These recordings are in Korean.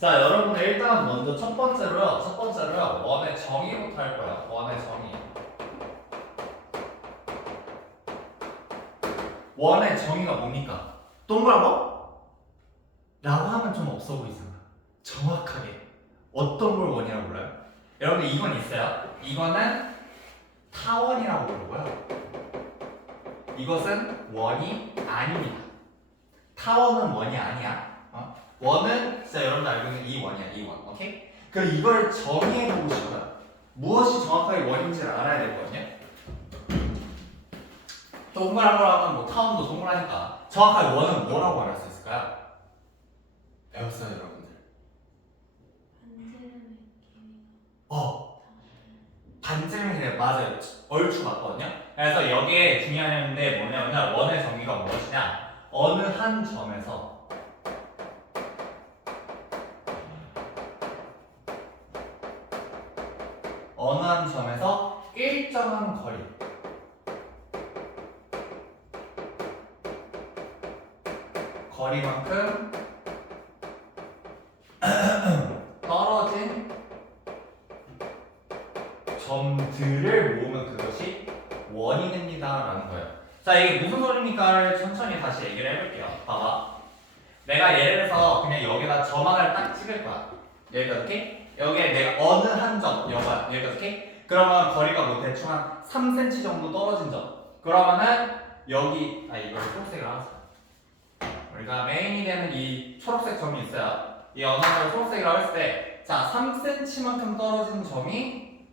자, 여러분들 일단 먼저 첫 번째로요. 첫 번째로요. 원의 정의부터 할 거야. 원의 정의. 원의 정의가 뭡니까? 동그라고? 라고 하면 좀 없어 보이잖아. 정확하게. 어떤 걸 원이라고 불러요? 여러분들 이건 있어요. 이거는 타원이라고 부르고요. 이것은 원이 아닙니다. 타원은 원이 아니야. 어? 원은 진짜 여러분들 알고 있는 이 원이야, 이 원. 오케이? 그럼 이걸 정의해 싶어요. 무엇이 정확하게 원인지를 알아야 되거든요. 동그란 거라면 뭐 타원도 동그라니까. 정확하게 원은 뭐라고 말할 수 있을까요? 배웠어요, 여러분들. 어, 반지름이 그래 맞아요. 얼추 맞거든요. 그래서 여기에 중요한 게 뭐냐면 원의 정의가 무엇이냐? 어느 한 점에서 어느 한 점에서 일정한 거리 거리만큼 떨어진 점들을 모으면 그것이 원이 됩니다 라는 거예요. 자 이게 무슨 소리입니까를 천천히 다시 얘기를 해볼게요. 봐봐. 내가 예를 들어서 그냥 여기다 점 하나를 딱 찍을 거야. 여기다 이렇게 여기에 내가 어느 한 점, 여기다 이렇게 그러면 거리가 뭐 대충 한 3cm 정도 떨어진 점. 그러면은 여기 아 이걸 초록색으로 하자. 우리가 메인이 되는 이 초록색 점이 있어요. 이걸 초록색이라고 했을 때, 자 3cm만큼 떨어진 점이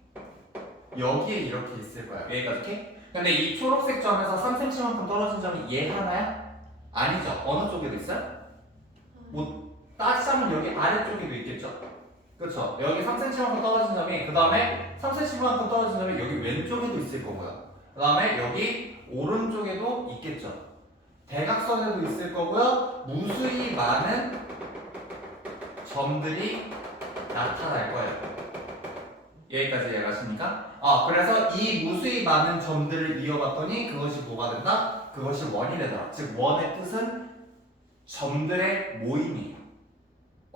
여기에 이렇게 있을 거야. 여기가 이렇게. 근데 이 초록색 점에서 3cm만큼 떨어진 점이 얘 하나야? 아니죠. 어느 쪽에도 있어요? 뭐 따지자면 여기 아래쪽에도 있겠죠. 그렇죠. 여기 3cm만큼 떨어진 점이 그 다음에 3cm만큼 떨어진 점이 여기 왼쪽에도 있을 거고요. 그 다음에 여기 오른쪽에도 있겠죠. 대각선에도 있을 거고요. 무수히 많은 점들이 나타날 거예요. 여기까지 이해가십니까? 아, 그래서 이 무수히 많은 점들을 이어봤더니 그것이 뭐가 된다? 그것이 원이 되더라. 즉, 원의 뜻은 점들의 모임이에요.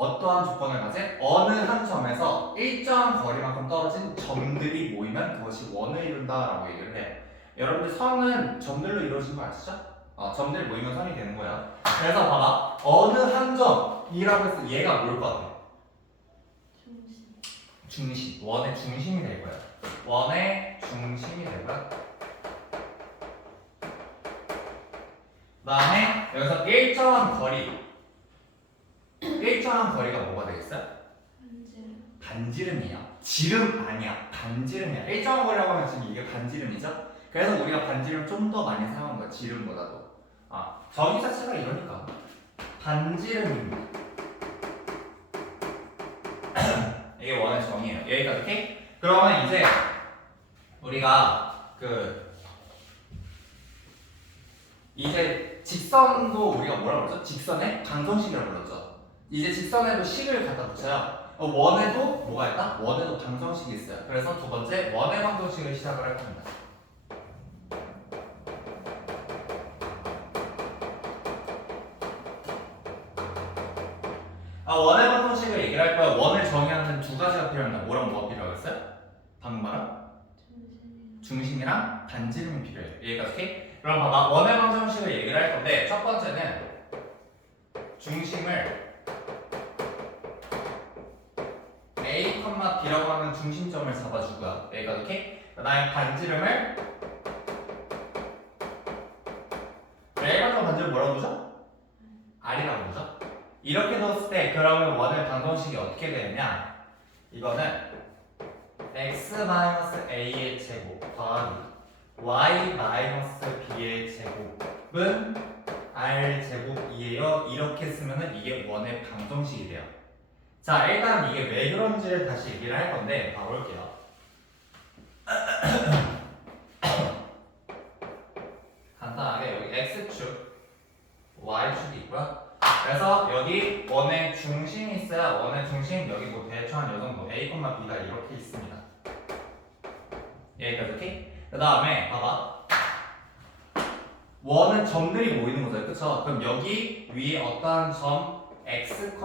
어떠한 조건을 가진 어느 한 점에서 일정한 거리만큼 떨어진 점들이 모이면 그것이 원을 이룬다라고 얘기를 해요. 여러분들 선은 점들로 이루어진 거 아시죠? 어, 점들이 모이면 선이 되는 거야. 그래서 봐봐. 어느 한 점이라고 해서 얘가 뭘것 같아? 중심. 원의 중심이 될 거야. 원의 중심이 될 거야. 그 다음에 여기서 일정한 거리. 일정한 거리가 뭐가 되겠어요? 반지름이야. 지름 아니야. 반지름이야. 일정한 거리라고 하면 지금 이게 반지름이죠? 그래서 우리가 반지름 좀 더 많이 사용한 거야. 지름보다도. 아, 저기 자체가 이러니까. 반지름입니다. 이게 원의 정의예요. 여기까지 오케이? 그러면 이제 우리가 그 이제 직선도 우리가 뭐라 그러죠? 직선의 방정식이라고 불렀죠. 이제 직선에도 식을 갖다 붙여요. 어, 원에도 뭐가 있다? 원에도 방정식이 있어요. 그래서 두 번째 원의 방정식을 시작을 할 겁니다. 아, 원의 방정식을 얘기를 할 거야. 원을 정의하는 두 가지가 필요합니다. 뭐랑 뭐가 필요하겠어요 방금 말한 중심이랑 반지름이 필요해요. 여기까지? 그럼 봐봐. 원의 방정식을 얘기를 할 건데 첫 번째는 중심을 A, B라고 하는 중심점을 잡아주고요. 오케이? 그 다음에 반지름을 A가 반지름 뭐라고 부르죠? R이라고 부르죠? 이렇게 넣었을 때 그러면 원의 방정식이 어떻게 되느냐? 이거는 x-a의 제곱 더하기 y-b의 제곱은 r 제곱이에요. 이렇게 쓰면 은 이게 원의 방정식이 돼요. 자, 일단 이게 왜 그런지를 다시 얘기를 할 건데 봐볼게요. 간단하게 여기 x축, y축이 있고요. 그래서 여기 원의 중심이 있어야 원의 중심 여기 뭐 대충 한요 정도 a, b가 이렇게 있습니다. 여기까지 오케이? 그 다음에 봐봐. 원은 점들이 모이는 거죠, 그쵸? 그럼 여기 위에 어떠한 점 x,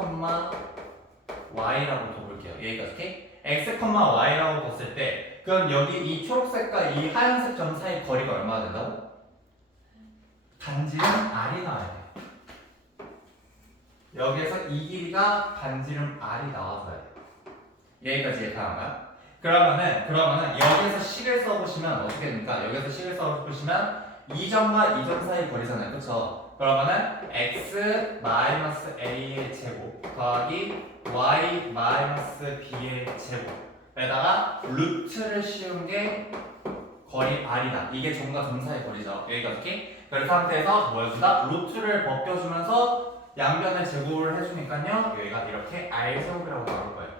y라고 둬볼게요. 여기까지 오케이? x, y라고 뒀을 때 그럼 여기 이 초록색과 이 하얀색 점 사이 거리가 얼마나 된다고? 반지름 r이 나와야 돼. 여기에서 이 길이가 반지름 r이 나와줘야 돼. 여기까지 이해가는가요? 그러면은 그러면은 여기에서 식을 써보시면 어떻게 됩니까? 여기서 식을 써보시면 이 점과 이점 사이 거리잖아요, 그렇죠? 그러면은 x 마이너스 a의 제곱 더하기 y 마이너스 b의 제곱에다가 루트를 씌운 게 거리 r이다. 이게 점과 점 사이 거리죠. 여기까지 오케이? 그 상태에서 뭐 해준다? 루트를 벗겨주면서 양변을 제곱을 해주니까요. 여기가 이렇게 r 제곱이라고 나올 거예요.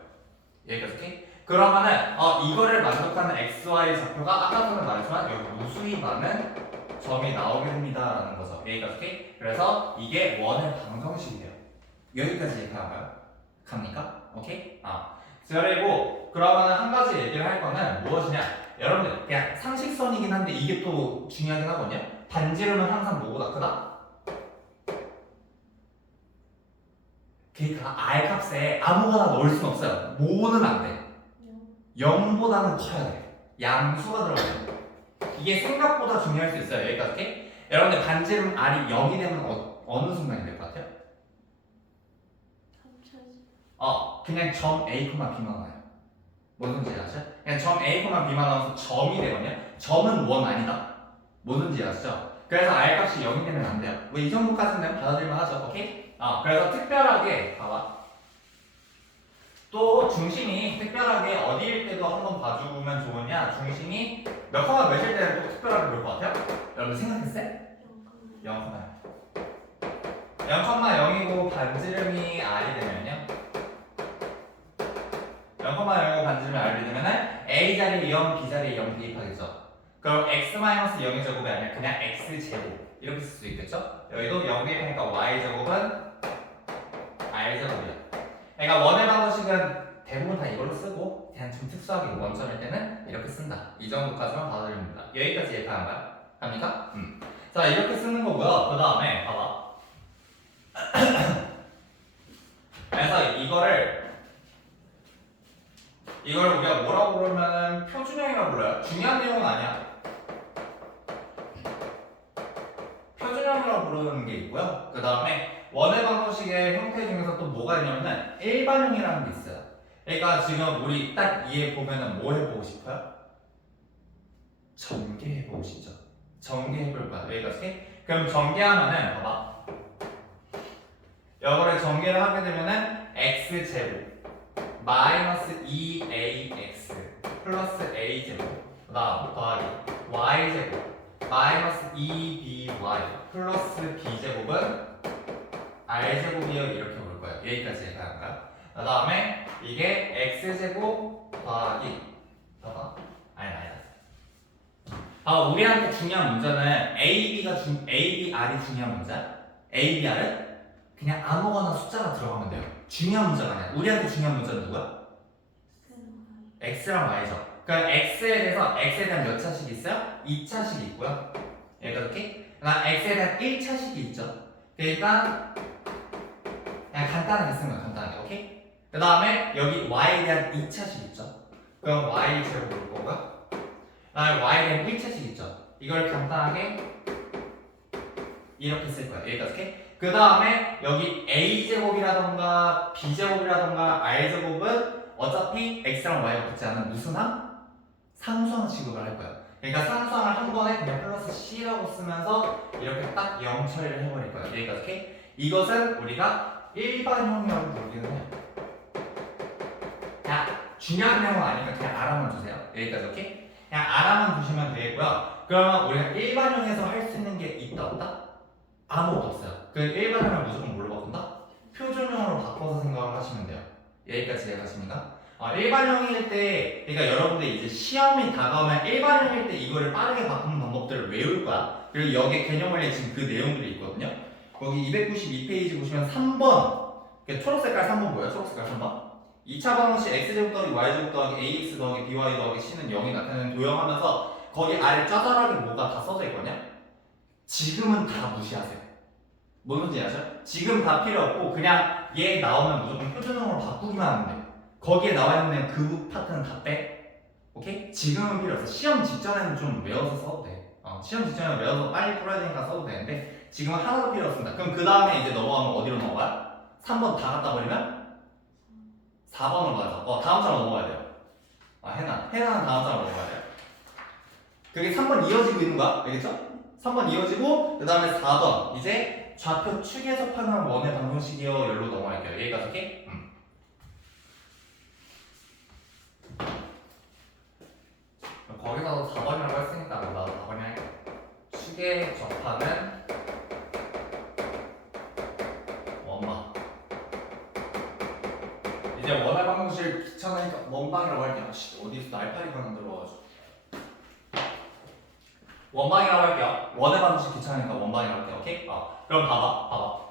여기까지 오케이? 그러면은 어 이거를 만족하는 xy 좌표가 아까 전에 말했지만 여기 무수히 많은 점이 나오게 됩니다라는 거죠. 여기까지 오케이? 그래서 이게 원의 방정식이 돼요. 여기까지 얘기하나요? 갑니까? 오케이? 아 그리고 그러면은 한 가지 얘기를 할 거는 무엇이냐? 여러분들 그냥 상식선이긴 한데 이게 또 중요하긴 하거든요. 반지름은 항상 뭐보다 크다? 그러니까 R 값에 아무거나 넣을 수는 없어요. 모는 안 돼. 0보다는 커야 돼. 양수가 들어가야 돼. 이게 생각보다 중요할 수 있어요. 여기까지. 여러분들 반지름 R이 0이 되면 어, 어느 순간이 될 것 같아요? 어, 그냥 점 A, B만 나와요. 뭐든지 아시죠? 그냥 점 A, B만 나와서 점이 되거든요. 점은 원 아니다. 뭐든지 아시죠? 그래서 R 값이 0이 되면 안 돼요. 뭐 이 정도까지는 받아들일만 하죠. 오케이? 아, 그래서 특별하게 봐봐. 또 중심이 특별하게 어디일 때도 한번 봐주면 좋으냐? 중심이 몇 컴마 몇일 때는 또 특별하게 볼 것 같아요? 여러분 생각했어요? 0컴마 0,0이고 반지름이 R이 되면요 0,0이고 반지름이 R이 되면은 A 자리에 0, B 자리에 0 대입하겠죠 그럼 x-0의 제곱이 아니라 그냥 x제곱 이렇게 쓸 수 있겠죠? 여기도 0 대입하니까 y제곱은 r제곱이야 그러니까 원의 방정식은 대부분 다 이걸로 쓰고 그냥 좀 특수하게 원점일 때는 이렇게 쓴다. 이 정도까지만 받아들입니다. 여기까지 이해가는가요? 합니까? 음. 자 이렇게 쓰는 거고요. 그 다음에 봐봐. 그래서 이거를 이걸 우리가 뭐라고 부르면 표준형이라고 불러요? 중요한 내용은 아니야. 표준형이라고 부르는 게 있고요. 그 다음에 원의 방정식의 형태 중에서 또 뭐가 있냐면은 일반형이라는 게 있어요. 그러니까 지금 우리 딱 이해 보면은 뭐 해보고 싶어요? 전개해보고 싶죠. 전개해볼 거야. 여기까지. 그럼 전개하면은 봐봐. 이거를 전개를 하게 되면은 x 제곱 마이너스 2ax 플러스 a 제곱. 그다음 더하기 y 제곱 마이너스 2by 플러스 b 제곱은 r 제곱이요 이렇게 볼 거예요. 여기까지 해가는가요? 그다음에 이게 x 제곱 더하기 봐봐 아니 아니다. 아 우리한테 중요한 문제는 a b가 중 a b r이 중요한 문제. a b r은 그냥 아무거나 숫자가 들어가면 돼요. 중요한 문제가 아니야. 우리한테 중요한 문제는 누구야? x랑 y죠. 그러니까 x에 대해서 x에 대한 몇 차식이 있어요? 2차식이 있고요. 이렇게. 그다음 x에 대한 1차식이 있죠. 그러니까 간단하게 쓰는 거야. 간단하게. 오케이? 그 다음에 여기 y에 대한 2차식 있죠. 그럼 y 제곱 볼 거고요. 그다음에 y에 대한 1차식 있죠. 이걸 간단하게 이렇게 쓸 거야. 여기까지. 오케이? 그 다음에 여기 a 제곱이라던가 b 제곱이라던가 r 제곱은 어차피 x랑 y가 붙지 않은 무슨 함? 상수항 취급을 할 거야. 그러니까 상수항을 한 번에 그냥 플러스 c라고 쓰면서 이렇게 딱 0 처리를 해버릴 거야. 여기까지. 오케이? 이것은 우리가 일반형이라고 부르기는 해요. 자, 중요한 내용은 아니니까 그냥 알아만 주세요. 여기까지. 오케이? 그냥 알아만 두시면 되고요. 그러면 우리가 일반형에서 할 수 있는 게 있다 없다? 아무것도 없어요. 그 일반형을 무조건 뭘로 바꾼다? 표준형으로 바꿔서 생각을 하시면 돼요. 여기까지 이해가십니까? 아, 일반형일 때, 그러니까 여러분들 이제 시험이 다가오면 일반형일 때 이거를 빠르게 바꾸는 방법들을 외울 거야. 그리고 여기 개념원에 지금 그 내용들이 있거든요. 거기 292페이지 보시면 3번, 그 초록색깔 3번 뭐야? 초록색깔 3번? 2차 방정식 x제곱 더하기 y제곱 더하기 ax 더하기 by 더하기 c는 0이 나타내는 도형하면서 거기 아래 짜잘하게 뭐가 다 써져 있거든요. 지금은 다 무시하세요. 뭔지 아셔? 지금 다 필요 없고 그냥 얘 나오면 무조건 표준형으로 바꾸기만 하면 돼. 거기에 나와 있는 그 파트는 다 빼. 오케이? 지금은 필요 없어. 시험 직전에는 좀 외워서 써도 돼. 어, 시험 직전에 외워서 빨리 풀어야 되니까 써도 되는데 지금은 하나도 필요 없습니다. 그럼 그 다음에 이제 넘어가면 어디로 넘어가? 3번 다 갖다 버리면 4번으로 가죠. 어, 다음 차로 넘어가야 돼요. 아, 해나. 해나는 다음 차로 넘어가야 돼요. 그게 3번 이어지고 있는 거야. 알겠죠? 3번 이어지고, 그 다음에 4번. 이제 좌표 축에 접하는 원의 방정식이요. 열로 넘어갈게요. 여기까지 오케이? 음. 거기서도 4번이라고 했으니까 나도 4번이 할게. 축에 접하는 원방. 이제 원의 방정식 귀찮으니까 원방이라고 할게요. 씨, 어디서 날파리가 만들어가지고. 원방이라고 할게요. 원의 방정식 귀찮으니까 원방이라고 할게요. 오케이? 어. 그럼 봐봐, 봐봐.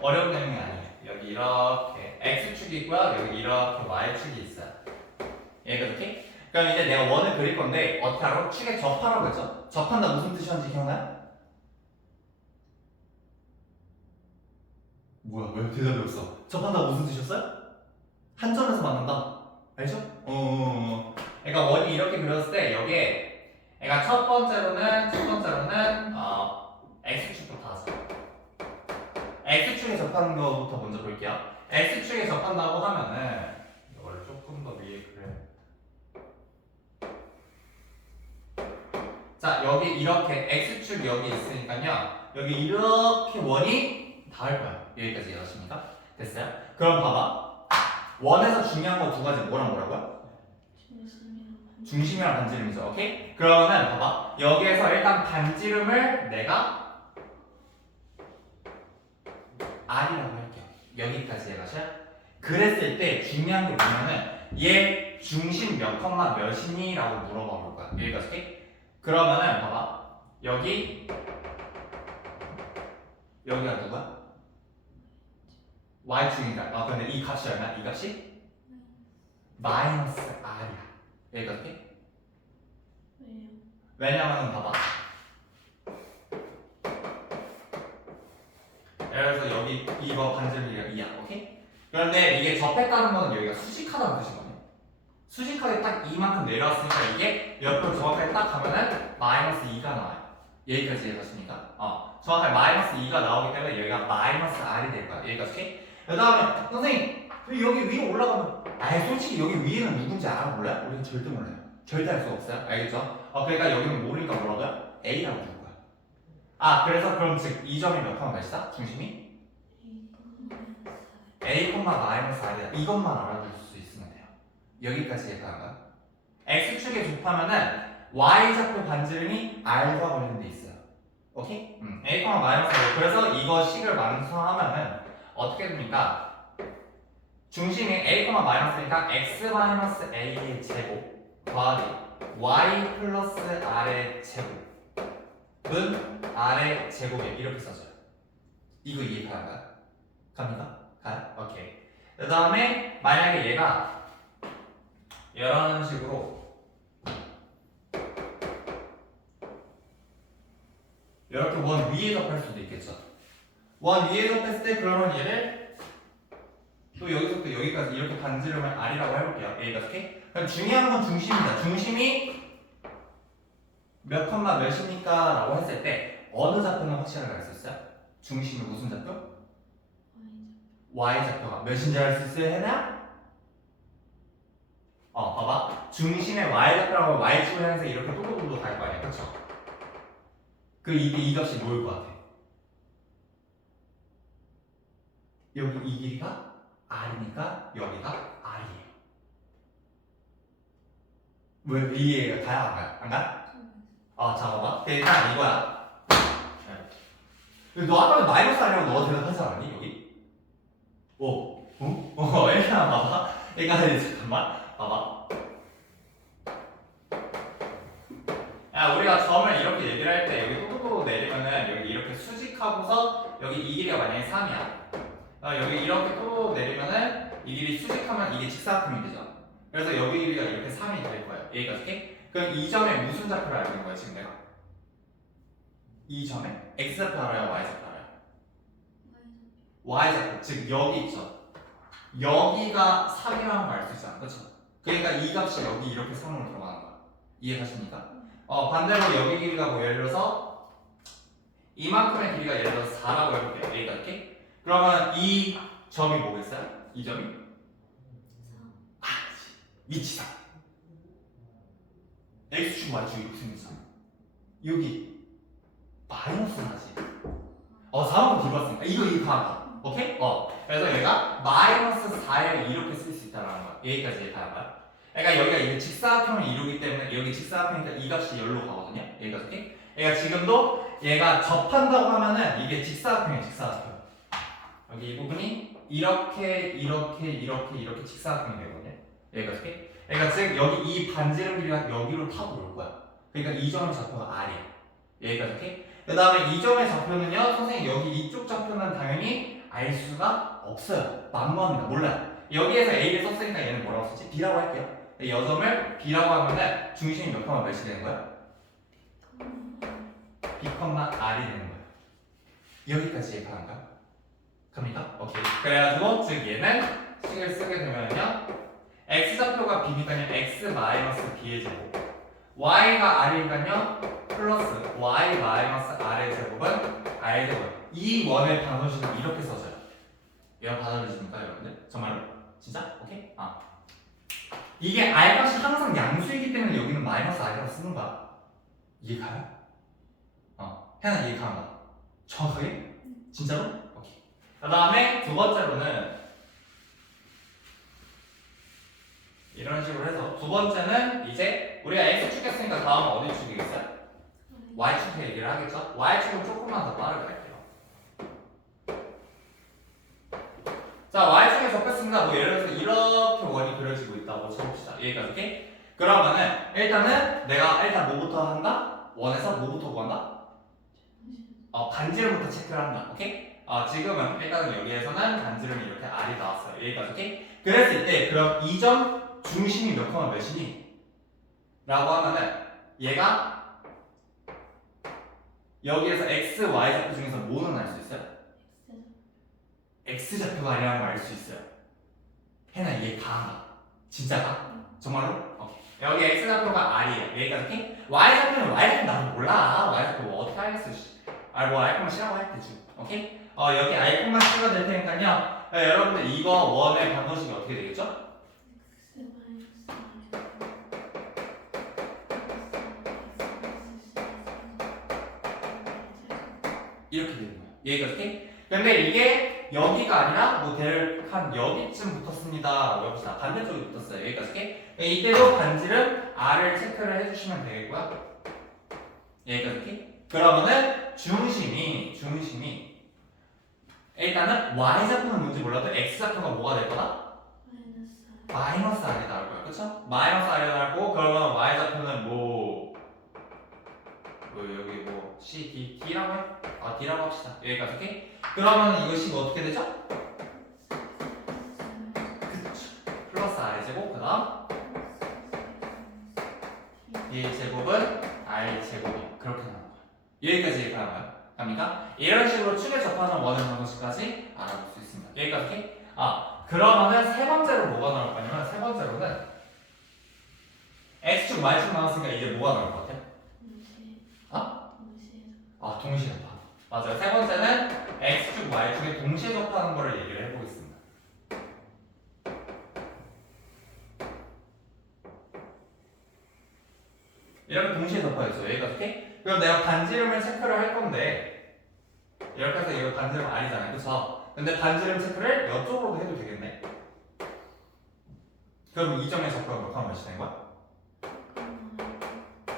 어려운 내용이 아니에요. 여기 이렇게 x축이 있고요. 여기 이렇게 y축이 있어요. 여기까지 오케이? 그럼 이제 내가 원을 그릴 건데 어떻게 하라고? 축에 접하라고 했죠? 접한다 무슨 뜻이었는지 기억나요? 뭐야 왜 대답이 없어? 접한다 무슨 뜻이었어요? 한 점에서 만난다 알죠? 어, 어, 어. 그러니까 원이 이렇게 그렸을 때 여기에 그러니까 첫 번째로는 첫 번째로는 어, x축부터 하자 x축에 접하는 거부터 먼저 볼게요 x축에 접한다고 하면은 이걸 조금 더 위에 그래 자 여기 이렇게 x축 여기 있으니까요 여기 이렇게 원이 닿을 거야 여기까지 이해하십니까? 됐어요? 그럼 봐봐 원에서 중요한 거두 가지 뭐랑 뭐라고요? 중심이랑 반지름이죠 오케이? 그러면 봐봐 여기에서 일단 반지름을 내가 R이라고 할게요 여기까지 이해가셔요? 그랬을 때 중요한 게 뭐냐면 얘 중심 몇 컴마 몇이니? 라고 물어봐 볼 거야 여기까지 오케이? 그러면은 봐봐 여기 여기가 누구야? Y축이니까 아 근데 이 값이 얼마? 이 값이 마이너스 r이야 여기까지 오케이? 왜냐면은 봐봐 예를 들어서 여기 이거 반지름이가 2야 오케이? 그런데 이게 접했다는 거는 여기가 수직하다는 뜻이거든요 수직하게 딱 이만큼 내려왔으니까 이게 옆으로 정확하게 딱 가면은 마이너스 2가 나와요 여기까지 이해가십니까? 어 정확하게 마이너스 2가 나오기 때문에 여기가 마이너스 r이 될 거야 여기까지 오케이? 그 다음에 선생님 왜 여기 위로 올라가면 아예 솔직히 여기 위에는 누군지 알아 몰라요? 우리는 절대 몰라요 절대 알 수 없어요 알겠죠? 어 그러니까 여기는 모르니까 뭐라고요? A라고 부를 거야 아 그래서 그럼 즉 이 점이 몇 컴마 몇이다? 중심이? A 마이너스 R이다 이것만 알아둘 수 있으면 돼요 여기까지 거야 X축에 좁하면은 Y좌표 반지름이 R과 관련돼 있어요 오케이? 음. A 마이너스 R 그래서 이거 식을 완성하면은 어떻게 됩니까? 중심이 A 마이너스니까 X 마이너스 A의 제곱 더하기 Y 플러스 R의 제곱은 R의 제곱에 이렇게 써져요 이거 이해가는 거야? 갑니까? 가요? 오케이. 그 다음에 만약에 얘가 이런 식으로 이렇게 원 위에 접할 수도 있겠죠. 원 위에 접했을 때 그러면 얘를 또 여기서부터 여기까지 이렇게 반지름을 R이라고 해볼게요. A가 오케이? 그럼 중요한 건 중심입니다. 중심이 몇 컴마 몇입니까? 라고 했을 때 어느 좌표는 확실하게 알 수 있어요? 중심이 무슨 좌표? y좌표가 몇인지 알 수 있어요, 해나? 어, 봐봐. 중심의 y좌표라고 y축을 향해서 이렇게 또또또또 갈거 아니야, 그쵸? 그 이게 이 값이 뭐일 것 같아? 여기 이 길이가 r이니까 여기가 r이에요. 왜, 왜 이해가 가야 안 가요? 안 가? 어, 잠깐만. 일단 이거야. 네. 너 아까 마이너스 아니라고 너가 대답하지 않았니, 여기? 오, 어? 어, 일단 봐봐. 그러니까 잠깐만, 봐봐. 야, 우리가 점을 이렇게 얘기를 할 때 여기 또또또 내리면은 여기 이렇게 수직하고서 여기 이 길이가 만약에 3이야. 어, 여기 이렇게 또 내리면은 이 길이 수직하면 이게 직사각형이 되죠. 그래서 여기 길이가 이렇게 3이 될 거예요. 여기까지? 그럼 이 점에 무슨 좌표를 알고 거야 지금 내가? 이 점에 x 좌표 알아요, y 좌표 알아요? y좌표 즉 여기 있죠. 여기가 3이라는 걸 알 수 있잖아, 그렇죠? 그러니까 이 값이 여기 이렇게 3으로 들어가는 거야. 이해가십니까? 어 반대로 여기 길이가 뭐 예를 들어서 이만큼의 길이가 예를 들어서 4라고 해볼게요. 여기가 이렇게. 그러면 이 점이 뭐겠어요? 이 점이 아, 위치상. x축 y축 이렇게 생겼잖아. 여기 마이너스 나지. 어 4만큼 뒤로 왔으니까 이거 이거 하나. 오케이? 어. 그래서 얘가 마이너스 4에 이렇게 쓸 수 있다는 거야. 여기까지 가는 거야. 그러니까 여기가 이게 직사각형을 이루기 때문에 여기 직사각형이니까 이 값이 열로 가거든요. 이렇게. 얘가 지금도 얘가 접한다고 하면은 이게 직사각형이에요. 직사각형. 여기 이 부분이 이렇게 이렇게 이렇게 이렇게 직사각형이 되거든요. 여기가 이렇게. 그러니까 즉 여기 이 반지름 길이가 여기로 타고 올 거야. 그러니까 이 점의 좌표가 R이야. 여기가 이렇게. 그 다음에 이 점의 좌표는요, 선생님 여기 이쪽 좌표는 당연히 알 수가 없어요. 만무합니다. 몰라요. 여기에서 A를 썼으니까 얘는 뭐라고 쓰지? B라고 할게요. 근데 이 점을 B라고 하면은 중심이 몇 컴마 몇이 되는 거야? B, R이 되는 거야. 여기까지 거야? 갑니까? 오케이. 그래가지고 즉 얘는 식을 쓰게 되면요, x 좌표가 B니까요 x 마이너스 B의 제곱, y가 R이니까요 플러스 y 마이너스 R의 제곱은 R 제곱. 이 원의 반원식은 이렇게 써져요. 이런 받아들이십니까 여러분들? 정말로? 진짜? 오케이? 아. 이게 R 값이 항상 양수이기 때문에 여기는 마이너스 R이라고 쓰는 거야. 이해가요? 어. 해나 이해가는가? 정확하게? 진짜로? 그 다음에 두 번째로는 이런 식으로 해서 두 번째는 이제 우리가 X축 했으니까 다음은 어디 축이겠어요? Y축 얘기를 하겠죠? Y축은 조금만 더 빠르게 할게요. 자, Y축에 접했습니다. 뭐 예를 들어서 이렇게 원이 그려지고 있다고 쳐봅시다. 이렇게. 그러면은 일단은 내가 일단 뭐부터 한다? 원에서 뭐부터 구한다? 어, 반지름부터 체크를 한다. 오케이? 어, 지금은 일단은 여기에서는 반지름이 이렇게 R이 나왔어요. 여기가 이렇게. 그랬을 때 그럼 이 점 중심이 몇 컴마 몇이니? 라고 하면은 얘가 여기에서 x, y 좌표 중에서 뭐는 알 수 있어요? x 좌표가 아니라는 걸 알 수 있어요. 해나 이해 가한가? 진짜가? 정말로? 오케이. 여기 x 좌표가 r이에요. 여기가 이렇게 y 좌표는 y 좌표 나도 몰라. y 좌표 뭐 어떻게 알겠어? 씨. 아, 뭐 알코만 싫라고 할 때지. 오케이? 어, 여기 알코만 찍어 될 테니까요. 네, 여러분들 이거 원의 반도식이 어떻게 되겠죠? 이렇게 되는 거예요. 이렇게. 근데 이게 여기가 아니라 뭐 대략 한 여기쯤 붙었습니다. 여기다 반대쪽에 붙었어요. 이렇게. 네, 이때도 반지름 R을 체크를 해주시면 되겠고요. 이렇게. 그러면은 중심이 중심이 일단은 y 좌표는 뭔지 몰라도 x 좌표가 뭐가 될 거다? 마이너스 R이 나올 거예요. 그쵸? 마이너스 R이 나올 거고 그러면 y 좌표는 뭐, 뭐 여기 뭐 C, D, D라고 해? 아 D라고 합시다. 여기까지 이렇게. 그러면 이것이 어떻게 되죠? 그쵸. 플러스 R 제곱 그 다음 D 제곱은 R 제곱이 그렇게 나오는 거예요. 여기까지 이해가는 거예요. 갑니까? 이런 식으로 축에 접하는 원의 방정식까지 알아볼 수 있습니다. 여기까지 이렇게. 아 그러면은 세 번째로 뭐가 나올 거냐면 세 번째로는 x축 y축 나왔으니까 이제 뭐가 나올 것 같아요? 아 동시에 접하는 맞아요 세 번째는 x축 y축에 동시에 접하는 거를 얘기를 해보겠습니다 이렇게 동시에 접하겠어 여기가 이렇게 그럼 내가 반지름을 체크를 할 건데 반지름 아니잖아요 그쵸? 근데 반지름 체크를 이쪽으로도 해도 되겠네 그럼 이 점에 접하면 몇 컴마 몇이 되는 거야?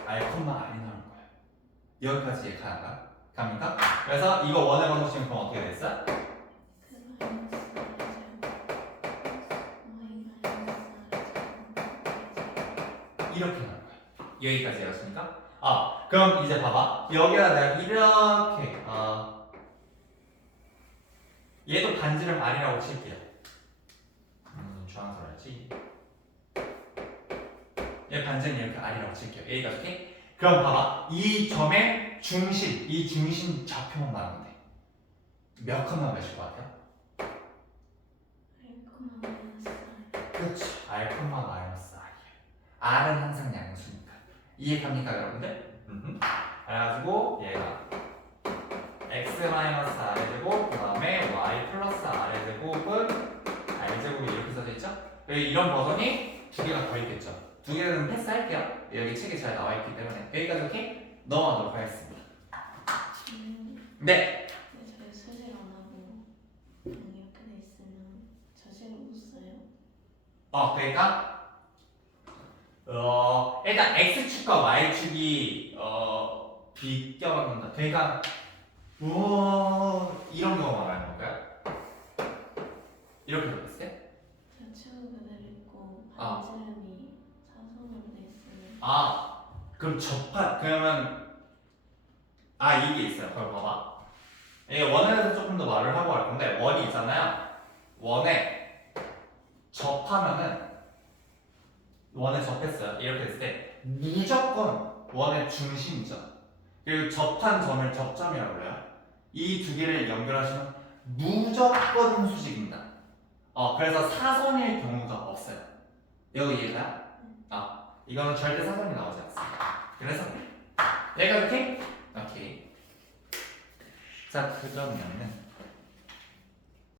R 콤마 R이 나오는 거예요 여기까지 가는 거야 갑니까? 그래서 이거 원의 방정식은 그럼 어떻게 됐어? 이렇게 나온 거야. 여기까지였으니까. 아, 그럼 이제 봐봐. 여기다 내가 이렇게, 어, 반지를 R이라고 칠게요. 음, 주황색으로 하지. 얘 예, 반지는 이렇게 R이라고 칠게요. A가 이렇게. 그럼 봐봐. 이 점의 중심, 이 중심 좌표만 말하면 돼. 몇 컷만 몇일 것 같아요? 그렇지. R 컴마 마이너스 R이에요. R은 항상 양수니까. 이해합니까 여러분들? 음. 그래가지고 얘가 X 마이너스 R 되고 이런 버전이 두 개가 더 있겠죠. 두 개는 패스할게요. 여기 책에 잘 나와 있기 때문에 여기까지 이렇게 넘어가도록 하겠습니다. 음, 네, 근데 저희 수식 안 하고 그냥 이렇게 돼 있으면 자식을 못 써요. 어 그러니까 어 일단 x 축과 y 축이 어 비껴간다. 그러니까 우와 이런 거 말하는 건가요? 이렇게 적었을 때? 자축은 그대로 있고 아. 반지름이 사선으로 돼 있으면 아 그럼 접한 그러면 아 이게 있어요. 그걸 봐봐. 이게 원에 대해서 조금 더 말을 하고 갈 건데 원이 있잖아요. 원에 접하면은 원에 접했어요. 이렇게 했을 때 무조건 원의 중심점 그리고 접한 점을 접점이라고 그래요. 이 두 개를 연결하시면 무조건 수직입니다. 어 그래서 사선일 경우가 없어요. 여기 이해가요? 아 이거는 절대 사선이 나오지 않습니다. 그래서 얘가 이렇게 오케이. 자 그러면은